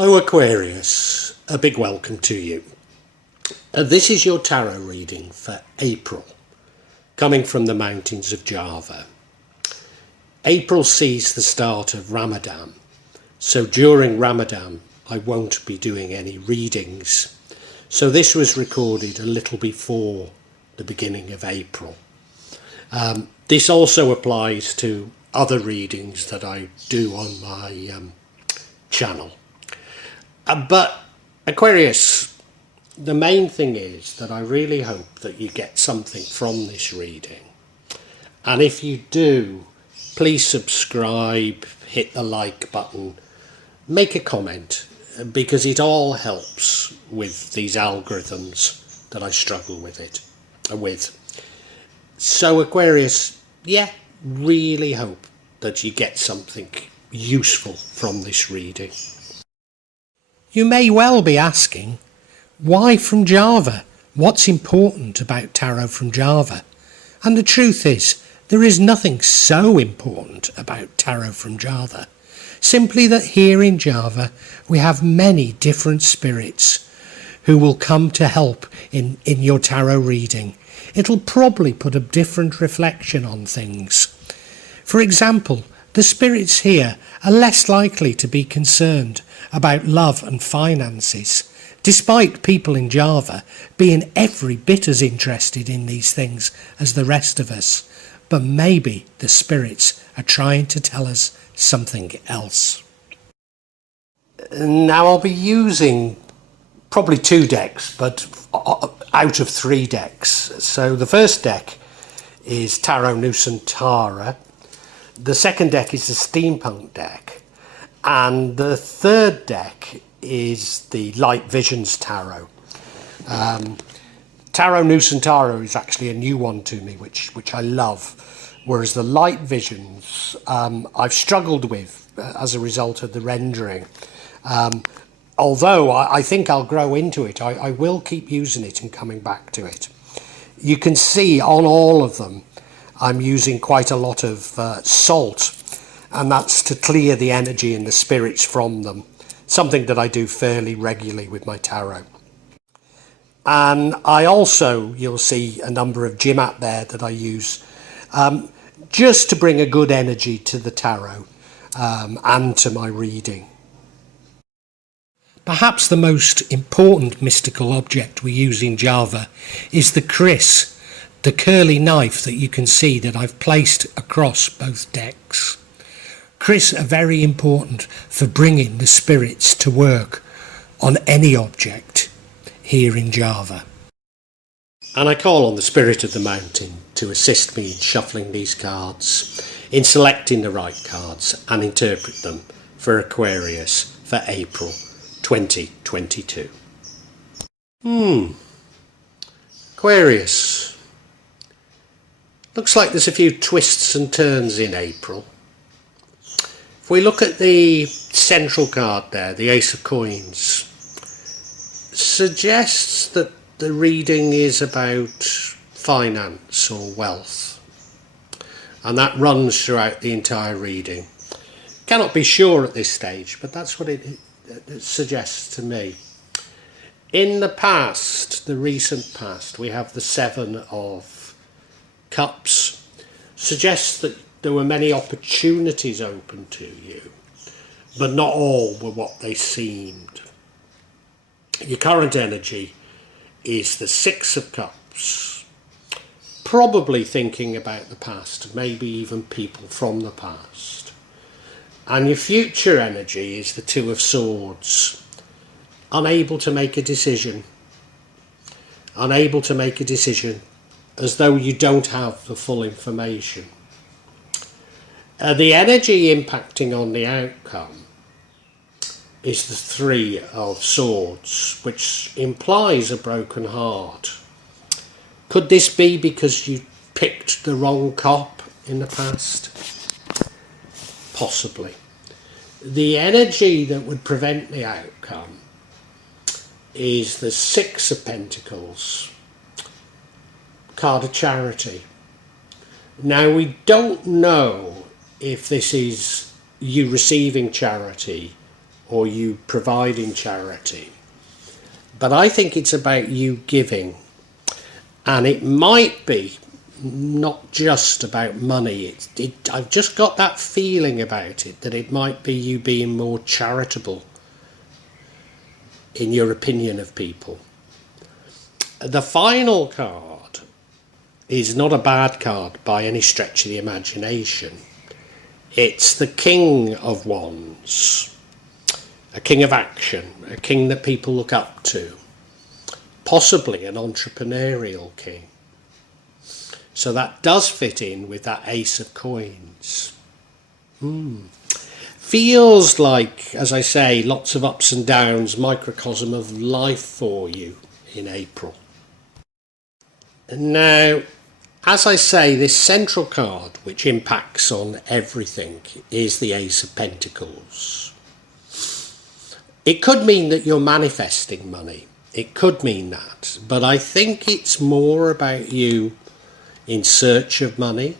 Hello Aquarius, a big welcome to you. This is your tarot reading for April, coming from the mountains of Java. April sees the start of Ramadan, so during Ramadan I won't be doing any readings. So this was recorded a little before the beginning of April. This also applies to other readings that I do on my channel. But Aquarius, the main thing is that I really hope that you get something from this reading. And if you do, please subscribe, hit the like button, make a comment, because it all helps with these algorithms that I struggle with. So Aquarius, really hope that you get something useful from this reading. You may well be asking, why from Java? What's important about tarot from Java? And the truth is, there is nothing so important about tarot from Java. Simply that here in Java, we have many different spirits who will come to help in your tarot reading. It'll probably put a different reflection on things. For example, the spirits here are less likely to be concerned about love and finances, despite people in Java being every bit as interested in these things as the rest of us. But maybe the spirits are trying to tell us something else. Now I'll be using probably 2 decks, but out of 3 decks. So the first deck is Tarot Nusantara. The second deck is the Steampunk deck, and the third deck is the Light Visions Tarot. Tarot Nusantara is actually a new one to me, which I love, whereas the Light Visions I've struggled with as a result of the rendering. Although I think I'll grow into it, I will keep using it and coming back to it. You can see on all of them I'm using quite a lot of salt, and that's to clear the energy and the spirits from them, something that I do fairly regularly with my tarot. And I also, you'll see a number of Jimat there that I use just to bring a good energy to the tarot and to my reading. Perhaps the most important mystical object we use in Java is the kris, the curly knife that you can see that I've placed across both decks. Kris are very important for bringing the spirits to work on any object here in Java. And I call on the spirit of the mountain to assist me in shuffling these cards, in selecting the right cards and interpret them for Aquarius for April 2022. Aquarius. Looks like there's a few twists and turns in April. If we look at the central card there, the Ace of Coins, suggests that the reading is about finance or wealth. And that runs throughout the entire reading. Cannot be sure at this stage, but that's what it suggests to me. In the past, the recent past, we have the 7 of Cups, suggests that there were many opportunities open to you, but not all were what they seemed. Your current energy is the 6 of Cups, probably thinking about the past, maybe even people from the past. And your future energy is the 2 of Swords, unable to make a decision, as though you don't have the full information. The energy impacting on the outcome is the 3 of Swords, which implies a broken heart. Could this be because you picked the wrong cop in the past? Possibly. The energy that would prevent the outcome is the 6 of Pentacles, card of charity. Now we don't know if this is you receiving charity or you providing charity, but I think it's about you giving. And it might be not just about money. I've just got that feeling about it, that it might be you being more charitable in your opinion of people. The final card is not a bad card by any stretch of the imagination. It's the King of Wands, a king of action, a king that people look up to, possibly an entrepreneurial king. So that does fit in with that Ace of Coins. Feels like, as I say, lots of ups and downs, microcosm of life for you in April. Now, as I say, this central card, which impacts on everything, is the Ace of Pentacles. It could mean that you're manifesting money. It could mean that. But I think it's more about you in search of money.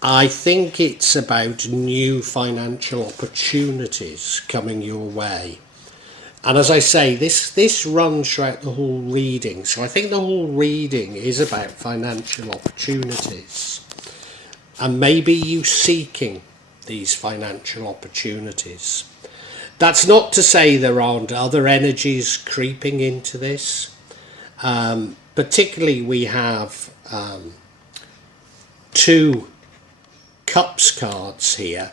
I think it's about new financial opportunities coming your way. And as I say, this runs throughout the whole reading. So I think the whole reading is about financial opportunities. And maybe you seeking these financial opportunities. That's not to say there aren't other energies creeping into this. Particularly we have 2 Cups cards here,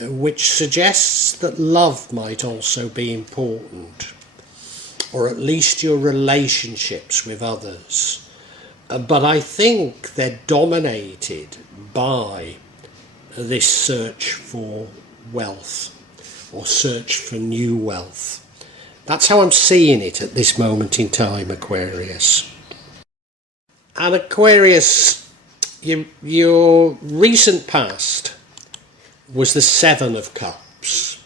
which suggests that love might also be important, or at least your relationships with others. But I think they're dominated by this search for wealth, or search for new wealth. That's how I'm seeing it at this moment in time, Aquarius. And Aquarius, your recent past was the 7 of Cups.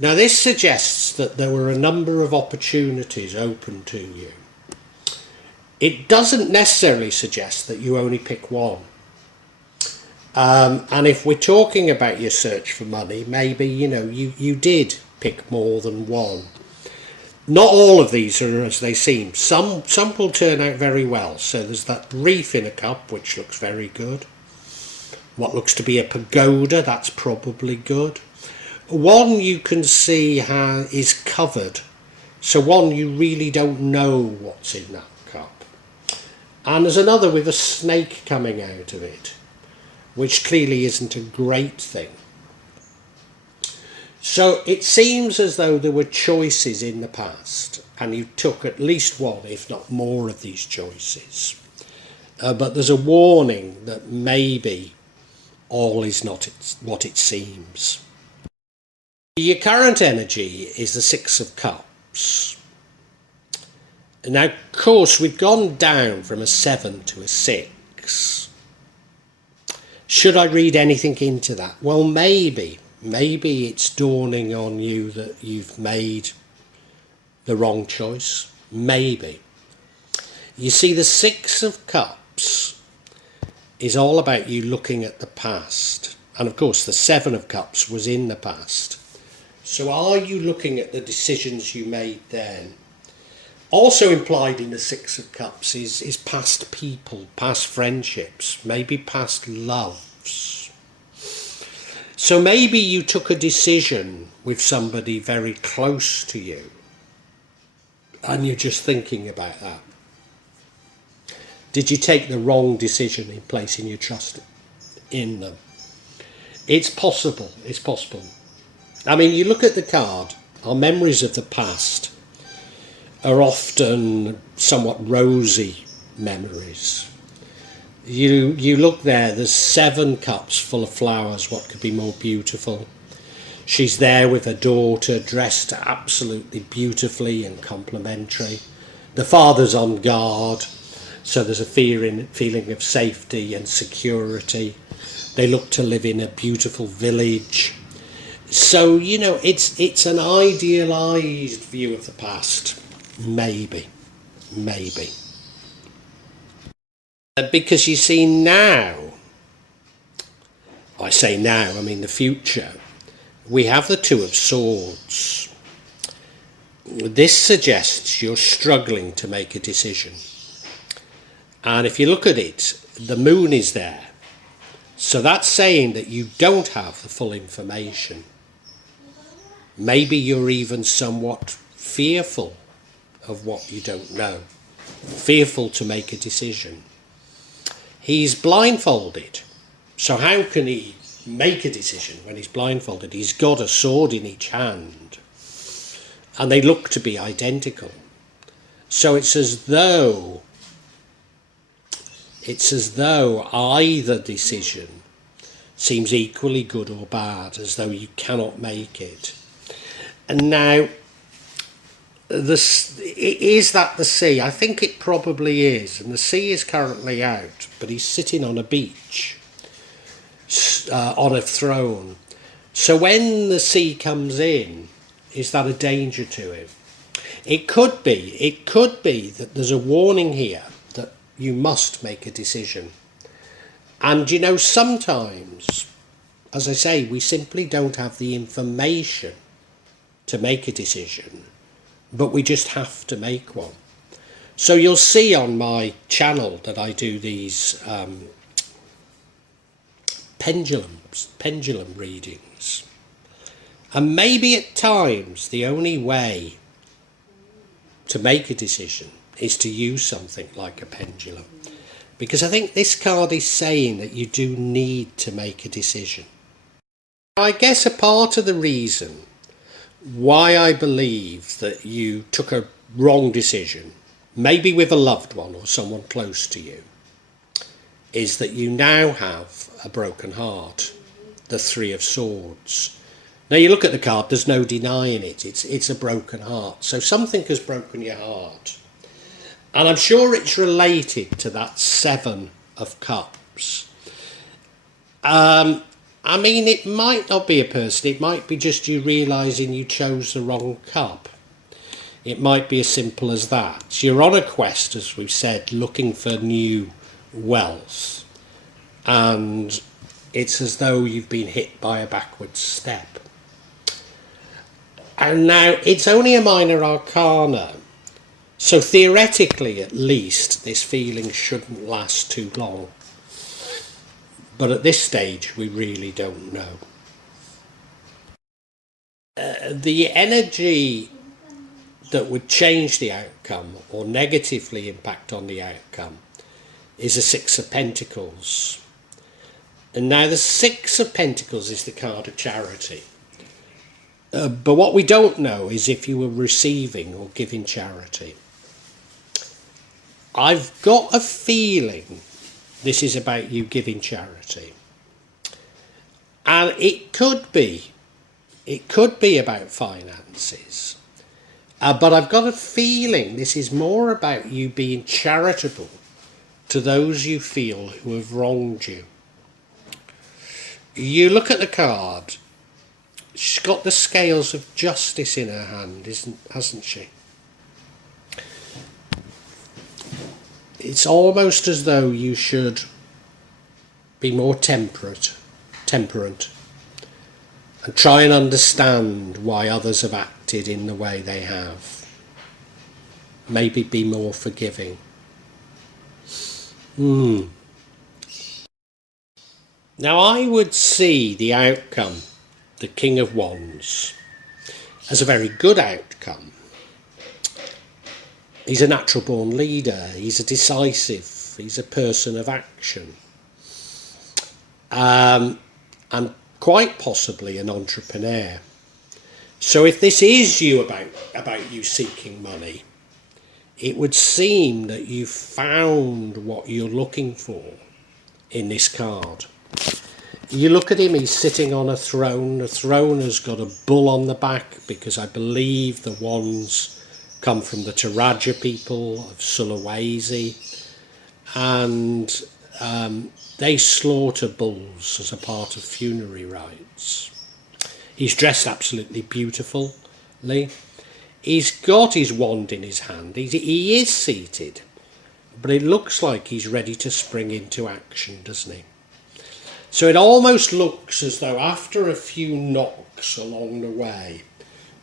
Now this suggests that there were a number of opportunities open to you. It doesn't necessarily suggest that you only pick one. And if we're talking about your search for money, maybe you did pick more than one. Not all of these are as they seem. Some will turn out very well. So there's that reef in a cup, which looks very good. What looks to be a pagoda, that's probably good. One you can see is covered. So one, you really don't know what's in that cup. And there's another with a snake coming out of it, which clearly isn't a great thing. So it seems as though there were choices in the past, and you took at least one, if not more, of these choices. But there's a warning that maybe all is not what it seems. Your current energy is the 6 of Cups. Now, of course, we've gone down from a 7 to a 6. Should I read anything into that? Well, maybe it's dawning on you that you've made the wrong choice. Maybe. You see, the 6 of Cups is all about you looking at the past. And of course, the 7 of Cups was in the past. So are you looking at the decisions you made then? Also implied in the 6 of Cups is past people, past friendships, maybe past loves. So maybe you took a decision with somebody very close to you, and you're just thinking about that. Did you take the wrong decision in placing your trust in them? It's possible, it's possible. I mean, you look at the card, our memories of the past are often somewhat rosy memories. You look there, there's 7 cups full of flowers. What could be more beautiful? She's there with her daughter, dressed absolutely beautifully and complimentary. The father's on guard, so there's a feeling of safety and security. They look to live in a beautiful village. So, it's an idealised view of the past. Maybe. Because you see now, I say now, I mean the future, we have the Two of Swords. This suggests you're struggling to make a decision. And if you look at it, the moon is there. So that's saying that you don't have the full information. Maybe you're even somewhat fearful of what you don't know. Fearful to make a decision. He's blindfolded. So how can he make a decision when he's blindfolded? He's got a sword in each hand. And they look to be identical. So it's as though either decision seems equally good or bad, as though you cannot make it. And now, is that the sea? I think it probably is. And the sea is currently out, but he's sitting on a beach, on a throne. So when the sea comes in, is that a danger to him? It could be that there's a warning here that you must make a decision. And you know, sometimes, as I say, we simply don't have the information to make a decision, but we just have to make one. So you'll see on my channel that I do these pendulum readings. And maybe at times the only way to make a decision is to use something like a pendulum. Because I think this card is saying that you do need to make a decision. I guess a part of the reason why I believe that you took a wrong decision, maybe with a loved one or someone close to you, is that you now have a broken heart, the Three of Swords. Now you look at the card, there's no denying it, it's a broken heart. So something has broken your heart. And I'm sure it's related to that Seven of Cups. I mean, it might not be a person, it might be just you realising you chose the wrong cup. It might be as simple as that. You're on a quest, as we've said, looking for new wealth. And it's as though you've been hit by a backward step. And now, it's only a minor arcana. So theoretically, at least, this feeling shouldn't last too long. But at this stage, we really don't know. The energy that would change the outcome or negatively impact on the outcome is a Six of Pentacles. And now the Six of Pentacles is the card of charity. But what we don't know is if you were receiving or giving charity. I've got a feeling this is about you giving charity. And it could be about finances. But I've got a feeling this is more about you being charitable to those you feel who have wronged you. You look at the card, she's got the scales of justice in her hand, hasn't she? It's almost as though you should be more temperate, and try and understand why others have acted in the way they have. Maybe be more forgiving. Now I would see the outcome, the King of Wands, as a very good outcome. He's a natural born leader, he's a decisive, he's a person of action. And quite possibly an entrepreneur. So if this is you about you seeking money, it would seem that you found what you're looking for in this card. You look at him, he's sitting on a throne. The throne has got a bull on the back because I believe the wands come from the Taraja people of Sulawesi, and they slaughter bulls as a part of funerary rites. He's dressed absolutely beautifully. He's got his wand in his hand. He is seated, but it looks like he's ready to spring into action, doesn't he? So it almost looks as though after a few knocks along the way,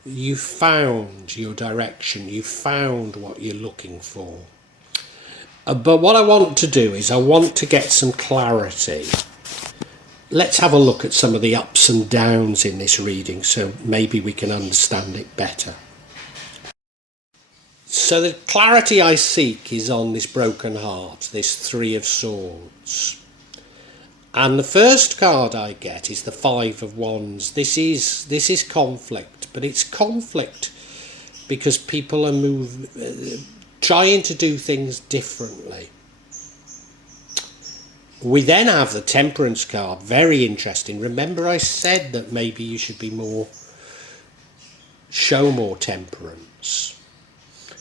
you found your direction, you found what you're looking for. But what I want to do is I want to get some clarity. Let's have a look at some of the ups and downs in this reading so maybe we can understand it better. So the clarity I seek is on this broken heart, this Three of Swords. And the first card I get is the Five of Wands. This is conflict, but it's conflict because people are trying to do things differently. We then have the Temperance card, very interesting. Remember I said that maybe you should be show more temperance.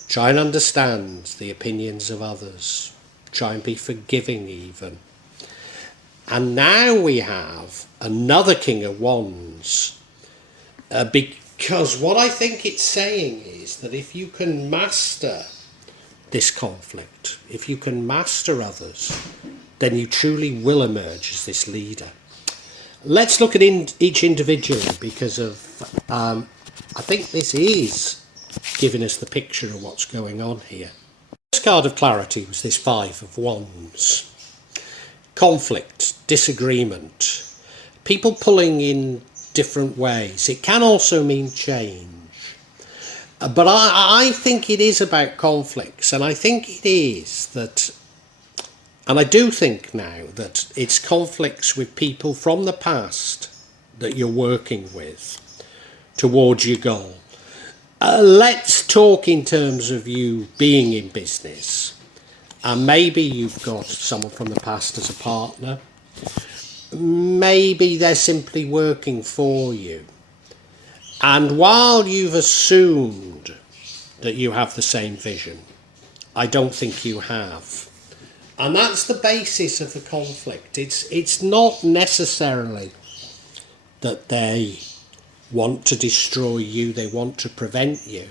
Try and understand the opinions of others. Try and be forgiving even. And now we have another King of Wands. Because what I think it's saying is that if you can master this conflict, if you can master others, then you truly will emerge as this leader. Let's look at each individually because I think this is giving us the picture of what's going on here. The first card of clarity was this Five of Wands. Conflict, disagreement, people pulling in different ways. It can also mean change. But I think it is about conflicts, and I think it is that, and I do think now that it's conflicts with people from the past that you're working with towards your goal. Let's talk in terms of you being in business. And maybe you've got someone from the past as a partner. Maybe they're simply working for you. And while you've assumed that you have the same vision, I don't think you have. And that's the basis of the conflict. It's not necessarily that they want to destroy you, they want to prevent you.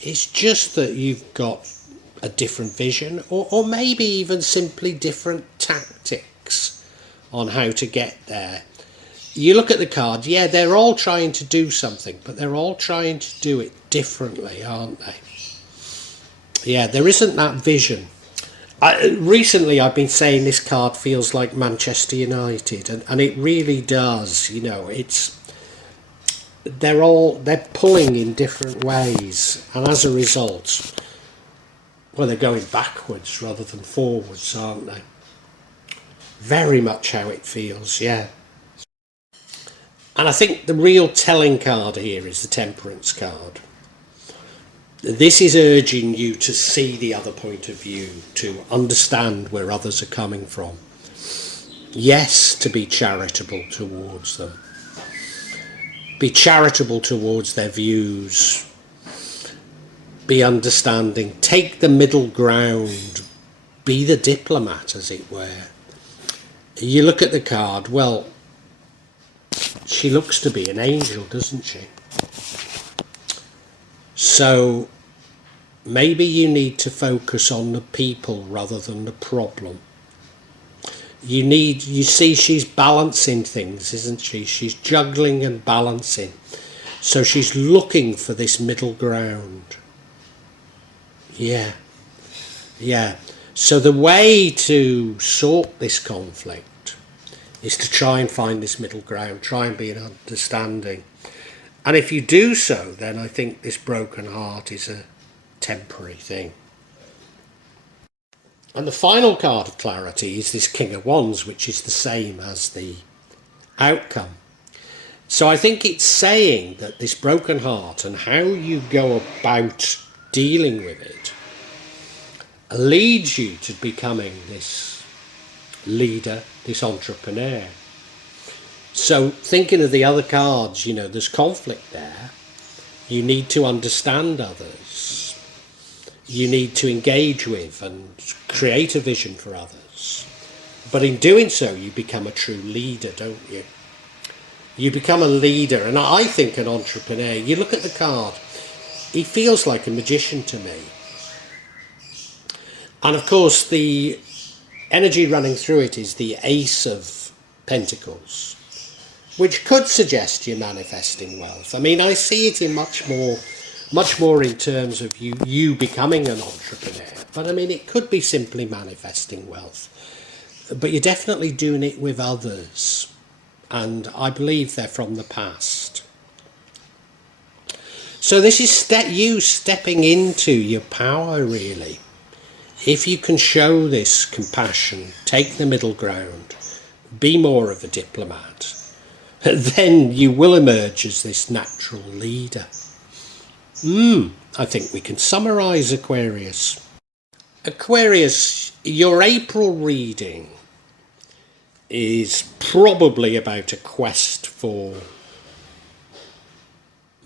It's just that you've got a different vision, or maybe even simply different tactics on how to get there. You look at the card, yeah, they're all trying to do something, but they're all trying to do it differently, aren't they? Yeah, there isn't that vision. Recently I've been saying this card feels like Manchester United, and it really does. You know, they're pulling in different ways, and as a result, well, they're going backwards rather than forwards, aren't they? Very much how it feels, yeah. And I think the real telling card here is the Temperance card. This is urging you to see the other point of view, to understand where others are coming from. Yes, to be charitable towards them. Be charitable towards their views. Be understanding. Take the middle ground. Be the diplomat, as it were. You look at the card, well, she looks to be an angel, doesn't she? So maybe you need to focus on the people rather than the problem. You see she's balancing things, isn't she? She's juggling and balancing. So she's looking for this middle ground. Yeah. So the way to sort this conflict is to try and find this middle ground, try and be an understanding. And if you do so, then I think this broken heart is a temporary thing. And the final card of clarity is this King of Wands, which is the same as the outcome. So I think it's saying that this broken heart and how you go about dealing with it leads you to becoming this leader, this entrepreneur. So thinking of the other cards, you know, there's conflict there. You need to understand others. You need to engage with and create a vision for others. But in doing so, you become a true leader, don't you? You become a leader, and I think an entrepreneur, you look at the card, he feels like a magician to me. And of course, the energy running through it is the Ace of Pentacles, which could suggest you're manifesting wealth. I mean, I see it in much more in terms of you becoming an entrepreneur. But I mean, it could be simply manifesting wealth. But you're definitely doing it with others. And I believe they're from the past. So this is you stepping into your power, really. If you can show this compassion, take the middle ground, be more of a diplomat, then you will emerge as this natural leader. I think we can summarise Aquarius. Aquarius, your April reading is probably about a quest for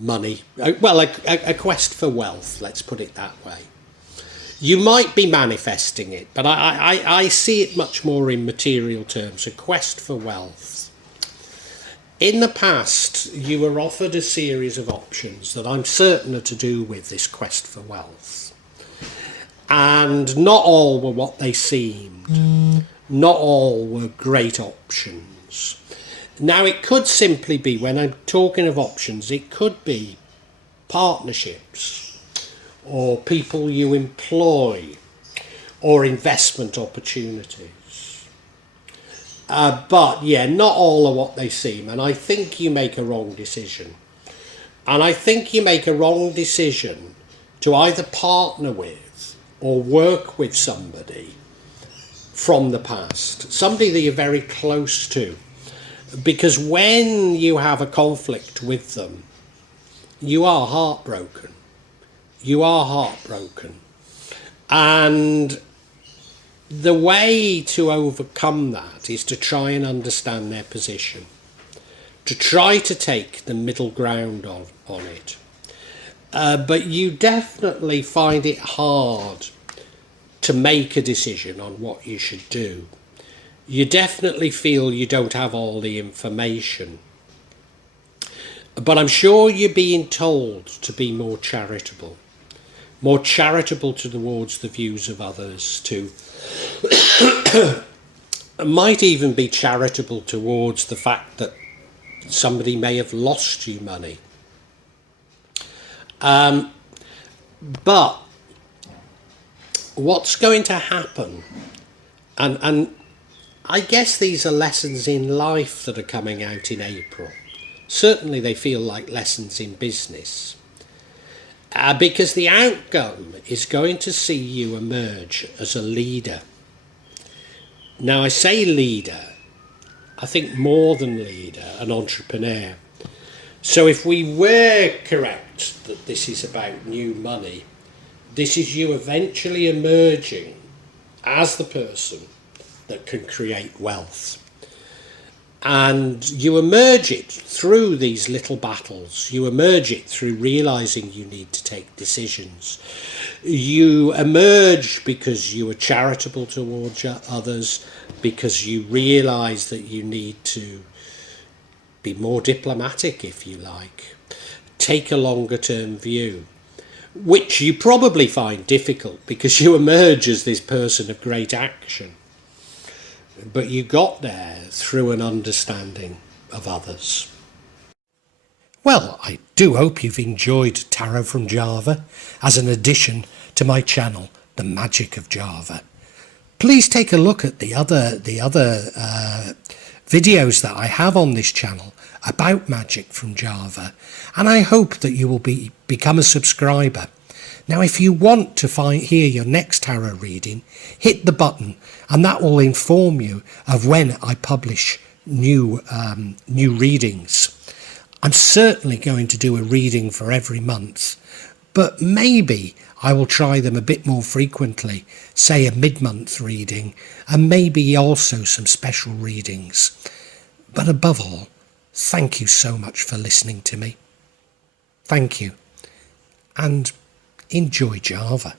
money. Well, a quest for wealth, let's put it that way. You might be manifesting it, but I see it much more in material terms, a quest for wealth. In the past, you were offered a series of options that I'm certain are to do with this quest for wealth. And not all were what they seemed. Not all were great options. Now, it could simply be, when I'm talking of options, it could be partnerships, or people you employ, or investment opportunities. But yeah, not all are what they seem, and I think you make a wrong decision. And I think you make a wrong decision to either partner with or work with somebody from the past, somebody that you're very close to. Because when you have a conflict with them, you are heartbroken. You are heartbroken. And the way to overcome that is to try and understand their position, to try to take the middle ground on it. But you definitely find it hard to make a decision on what you should do. You definitely feel you don't have all the information. But I'm sure you're being told to be more charitable towards the views of others, to might even be charitable towards the fact that somebody may have lost you money. But what's going to happen, and I guess these are lessons in life that are coming out in April. Certainly they feel like lessons in business. Because the outcome is going to see you emerge as a leader. Now, I say leader, I think more than leader, an entrepreneur. So if we were correct that this is about new money, this is you eventually emerging as the person that can create wealth. And you emerge it through these little battles. You emerge it through realising you need to take decisions. You emerge because you are charitable towards others, because you realise that you need to be more diplomatic, if you like. Take a longer term view, which you probably find difficult because you emerge as this person of great action. But you got there through an understanding of others. Well, I do hope you've enjoyed Tarot from Java as an addition to my channel, The Magic of Java. Please take a look at the other videos that I have on this channel about magic from Java, and I hope that you will become a subscriber. Now, if you want to hear your next tarot reading, hit the button, and that will inform you of when I publish new readings. I'm certainly going to do a reading for every month, but maybe I will try them a bit more frequently, say a mid-month reading, and maybe also some special readings. But above all, thank you so much for listening to me. Thank you, and enjoy Java.